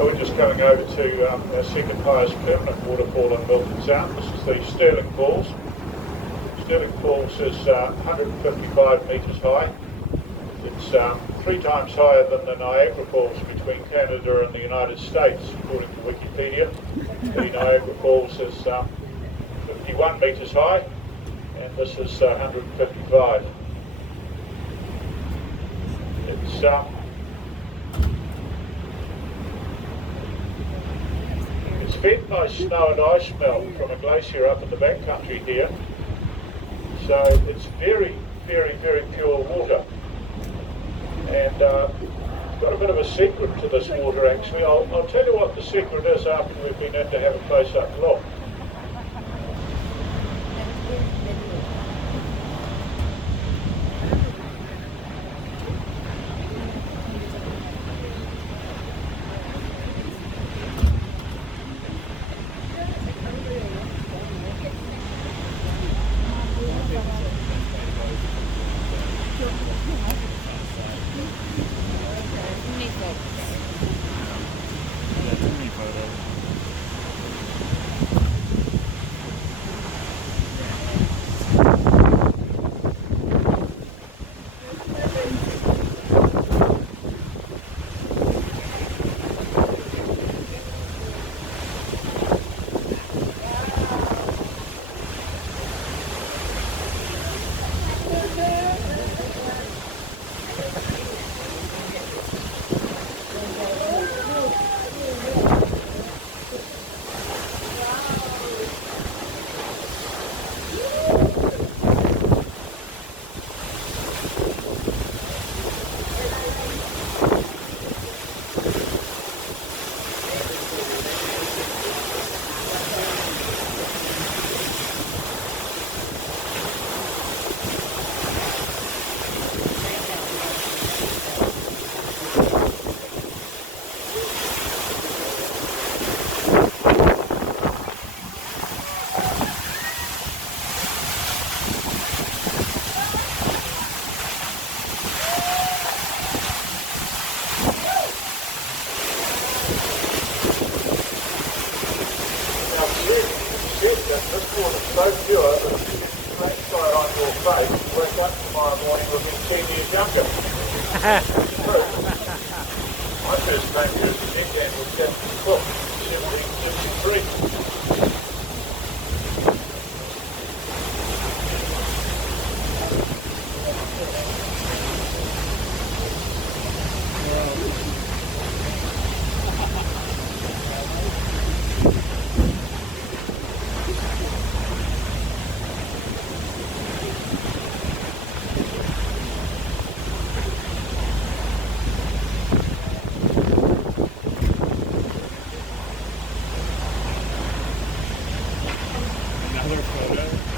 We're just coming over to our second highest permanent waterfall in Milford Sound. This is the Stirling Falls. Stirling Falls is 155 metres high. It's 3 times higher than the Niagara Falls between Canada and the United States, according to Wikipedia. The Niagara Falls is 51 metres high, and this is 155. It's fed by snow and ice melt from a glacier up in the backcountry here, so it's very, very, very pure water. And it's got a bit of a secret to this water actually. I'll tell you what the secret is after we've been in to have a close-up look. This water's so pure that if you get the flashlight on your face, you wake up tomorrow morning looking 10 years younger. It's true. My first came here as a deckhand was Captain Cook, 1753. Another photo.